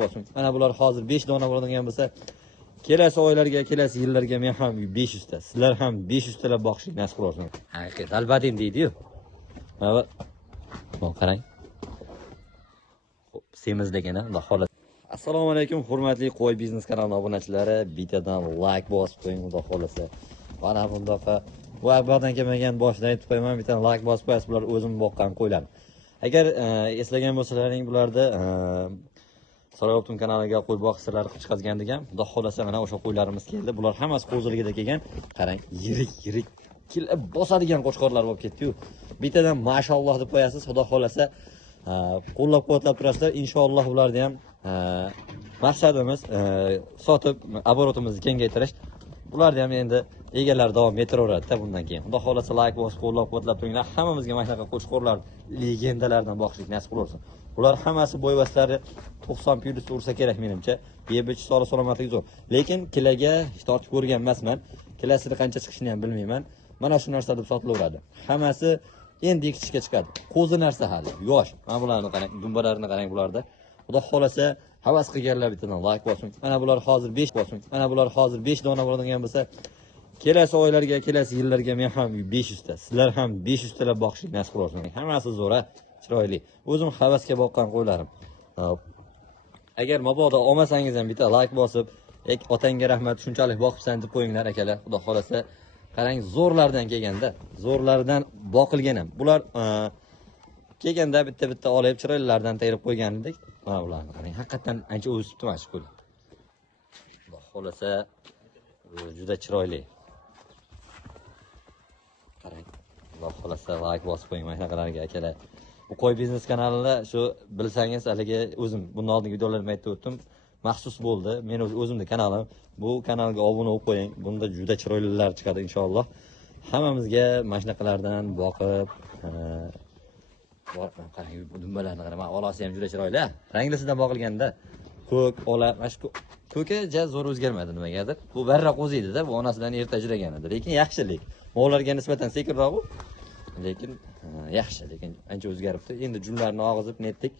bo'lsin. Mana bular hozir 5 dona bo'ladigan bo'lsa, kelasi oylarga, kelasi yillarga men ham 500 ta, sizlar ham 500 talab boqishlik nasib qilsin. Haqiqat albatin deydi-yu. Mana bu qarang. Xo'p, semizdagina, Xudo xohlasa. Assalomu alaykum, hurmatli qo'y biznes kanali obunachilari. Bittadan like bosib qo'ying, Xudo xohlasa. Mana bundaqa bu akbardan kelmagan boshdan aytib qo'yaman, bittadan like bosib qo'yasiz, bular o'zim boqqan qo'ylar. Agar eslagan bo'lsalaring, bularda Saroyoptim kanaliga qo'y boqislar qilib chiqazgan degan. Xudo xohlasa mana o'sha qo'ylarimiz keldi. Bular hammasi qo'ziligida kelgan. Qarang, yirik kelib bosadigan qo'chqorlar bo'lib ketdi-yu. Bittadan mashalloh deb qo'yasiz, Xudo xohlasa qo'llab-quvvatlab turasizlar. Inshaalloh ularni ham maqsadimiz sotib oborotimizni kengaytirish. Bularni ham endi egalari davom ettiraveradi-da bundan keyin. Xudo xohlasa like bosib qo'llab-quvvatlab turinglar. Hammamizga mana shunaqa qo'chqorlar, legendalardan boqishlik nasib qilsin. Bular hammasi bo'yvaslari 90 plus ursa kerak menimcha. Yeb-ichish salomatlik zo'r. Lekin kilaga tortib ko'rgan emasman. Kilasini qancha chiqishini ham bilmayman. Mana shu narsa deb sotilaveradi. Hammasi endi ekishga chiqadi. Qo'zi narsa hali, yosh. Mana bularni qarang, dumbalarini qarang bularda. Xudo xohlasa havas qilganlar bittadan like bosin. Mana bular hozir 5 bosin. Mana bular hozir 5 dona bo'ladigan bo'lsa, kelasi oylarga, kelasi yillarga men ham 500 ta, sizlar ham 500 talab boqishlik nasib qilsin. Hammasi zo'r, chiroyli. O'zim havasga boqqan qo'ylarim. Agar mabodo olmasangiz ham bitta like bosib, otangga rahmat, shunchalik boqibsan deb qo'yinglar akalar. Xudo xohlasa qarang, zo'rlardan kelganda, zo'rlardan boqilgan ham. Bular kelganda bitta olib chiroylilardan terib qo'ygan edik. Mana bularni qarang, haqiqatan ancha o'sibdi mana shu qo'ylar. Xudo xohlasa juda chiroyli. Qarang, Xudo xohlasa like bosib qo'ying mana shunaqalarga akalar. Bu qo'y biznes kanalida shu bilsangiz, haligi o'zim bundan oldingi videolarimda aytib o'tdim, maxsus bo'ldi. Men o'zimning kanalim. Bu kanalga obuna bo'lib qo'ying. Bunda juda chiroylilar chiqadi inshaalloh. Hammamizga mana shunaqalardan boqib, qarang, bu dumbalarni qarang. Mana olasi ham juda chiroyli. Ranglisidan boqilganda ko'k, ola, mana shu ko'ki zo'r o'zgarmadi nimagadir. Bu barra qo'zi edi-da, bu onasidan erta ajragan edi. Lekin yaxshilik. Mo'g'larga nisbatan sekinroq, lekin yaxshi, lekin ancha o'zgaribdi. Endi junlarni og'izib netdik.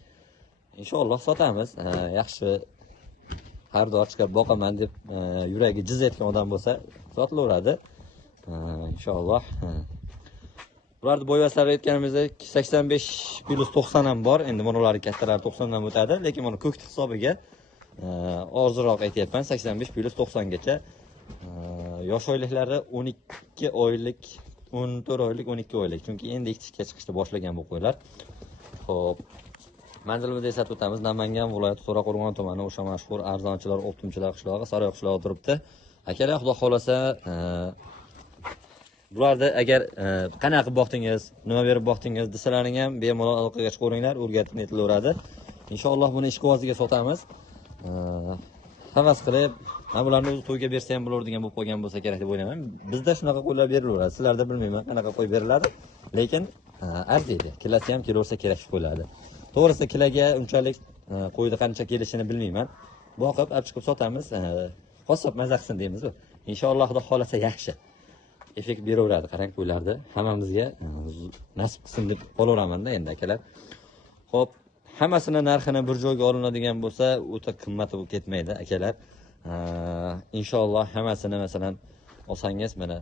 Inshaalloh sotamiz. Yaxshi xaridor chiqib boqaman deb yuragi jiz etgan odam bo'lsa, sotilaveradi. Inshaalloh. Bularni bo'yvaslari aytganimizdek 85 plus 90 ham bor. Endi bularning kattalari 90 dan o'tadi, lekin buni ko'k hisobiga ozroq aytyapman, 85 plus 90 gacha. Yosh oyliklari 12 oylik, 14 oylik, 12 oylik. Chunki endi ekishga chiqishni boshlagan bu qo'ylar. Xo'p. Manzilimizda eslatib o'tamiz. Namangan viloyati To'raqo'rg'on tumani o'sha mashhur arzonchilar, optimchilar qishlog'i, Saroy qishlog'i turibdi. Akalar, Xudo xolasa bularda agar qanaqa boqdingiz, nima berib boqdingiz desalaring ham bemalol aloqaga chiqaveringlar, o'rgatib netilaveradi. Inshaalloh buni ishqiboziga sotamiz. Havas qilib, mana bularni o'zi to'yga bersa ham bo'lardigan bo'lib qolgan bo'lsa kerak deb o'ylayman. Bizda shunaqa qo'ylar berilaveradi. Sizlarda bilmayman qanaqa qo'y beriladi, lekin arziydi. Kilasi ham kelaversa kerak qo'yiladi. To'g'risi kilaga unchalik qo'yni qancha kelishini bilmayman. Boqib, olib chiqib sotamiz. Qassob mazza qilsin deymiz-ku. Inshaalloh Xudo xolasa yaxshi effekt beraveradi. Qarang qo'ylarni hammamizga nasib qilsin deb qolaveraman-da endi akalar. Xo'p, hammasini narxini bir joyga olinadigan bo'lsa, o'ta qimmat bo'lib ketmaydi akalar. Inshaalloh hammasini masalan olsangiz mana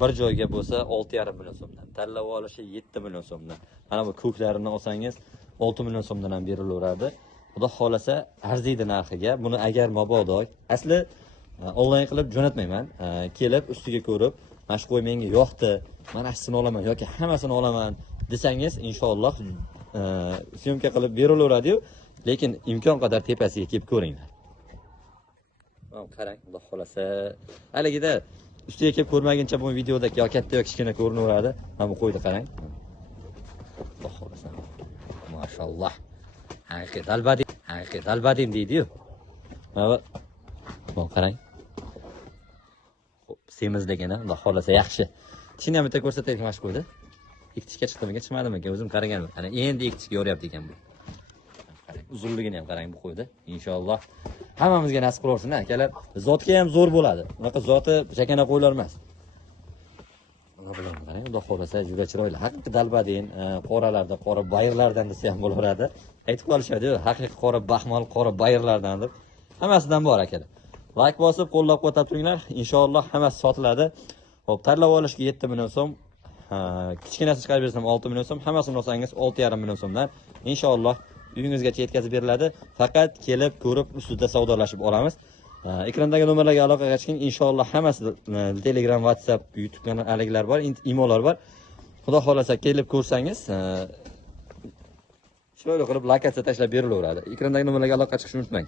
bir joyga bo'lsa 6,5 million so'mdan, tanlab olishi 7 million so'mdan. Mana bu ko'klarini olsangiz 6 million so'mdan ham berilaveradi. Xudo xolasa arziydi narxiga. Buni agar mabodo asli onlayn qilib jo'natmayman. Kelib ustiga ko'rib, mana shu qo'y menga yoqdi, mana shusini olaman yoki hammasini olaman desangiz, inshaalloh syomka qilib berilaveradi-yu, lekin imkon qadar tepasiga kelib ko'ringlar. Qarang, Xudo xolasa haligida ustiga kelib ko'rmaguncha bu videoda yo katta yo kichkina ko'rinaveradi. Mana bu qo'yni qarang. Xudo xolasa. Mashalloh. Haqiqat albatin deydi-yu. Mana bu qarang. Xo'p, semizdagina, Xudo xolasa yaxshi. Tishini ham bitta ko'rsataylik mana shu qo'yda. Ikkitishga chiqdimikan, chiqmadimi ekan, o'zim qaraganman. Ana endi ikkitishga yo'ryapti ekan bu. Qarang, uzunligini ham qarang bu qo'yda. Inshaalloh hammamizga nasib qilsin akalar. Zotga ham zo'r bo'ladi. Bunaqa zoti chakana qo'ylar emas. Qora bilan qarang, xudo xohlasa juda chiroyli. Haqiqiy dalbadin, qoralarda, qora bayirlardan desa ham bo'laveradi. Aytib qolishadi, haqiqiy qora baxmal, qora bayirlardan deb. Hammasidan bor akalar. Like bosib, qo'llab-quvvatlab turinglar. Inshaalloh hammasi sotiladi. Xo'p, tanlab olishga 7 million so'm, kichkinasi chiqarib bersam 6 million so'm, hammasini olsangiz 6,5 million so'mdan inshaalloh uyingizgacha yetkazib beriladi. Faqat kelib, ko'rib, ustida savdolashib olamiz. Ekrandagi nomerlarga aloqaga chiqing. Inshaalloh hammasi Telegram, WhatsApp, YouTube kanallaringlar bor, imolar bor. Xudo xolasa kelib ko'rsangiz, chiroyli qilib lokatsiya tashlab berilaveradi. Ekrandagi nomerlarga aloqaga chiqishni unutmang.